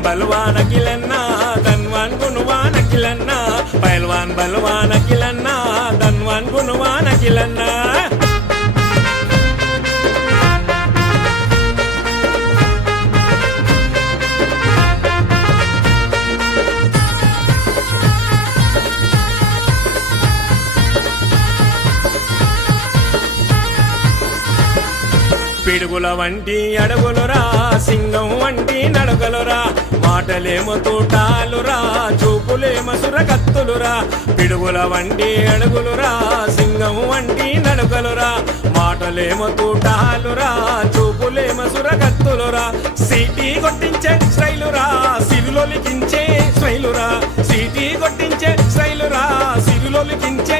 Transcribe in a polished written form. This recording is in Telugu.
బల్వాన్ అఖిలన్నా ధన్వాన్ గుణవాన్ అఖిలన్నా పైల్వాన్ బల్వాన్ అఖిలన్నా ధన్వాన్ గుణవాన్ అఖిలన్నా పిడుగుల వంటి అడుగులురా సింగం వంటి నడకలురా మాటలేమో తూటాలురా చూపులేమో సురకత్తులురా పిడుగుల వంటి అడుగులురా సింగం వంటి నడకలురా మాటలేమో తూటాలురా చూపులేమో సురకత్తులురా సీటీ కొట్టించే స్టైలురా సిరులొలికించే స్టైలురా సీటీ కొట్టించే స్టైలురా సిరులొలికించే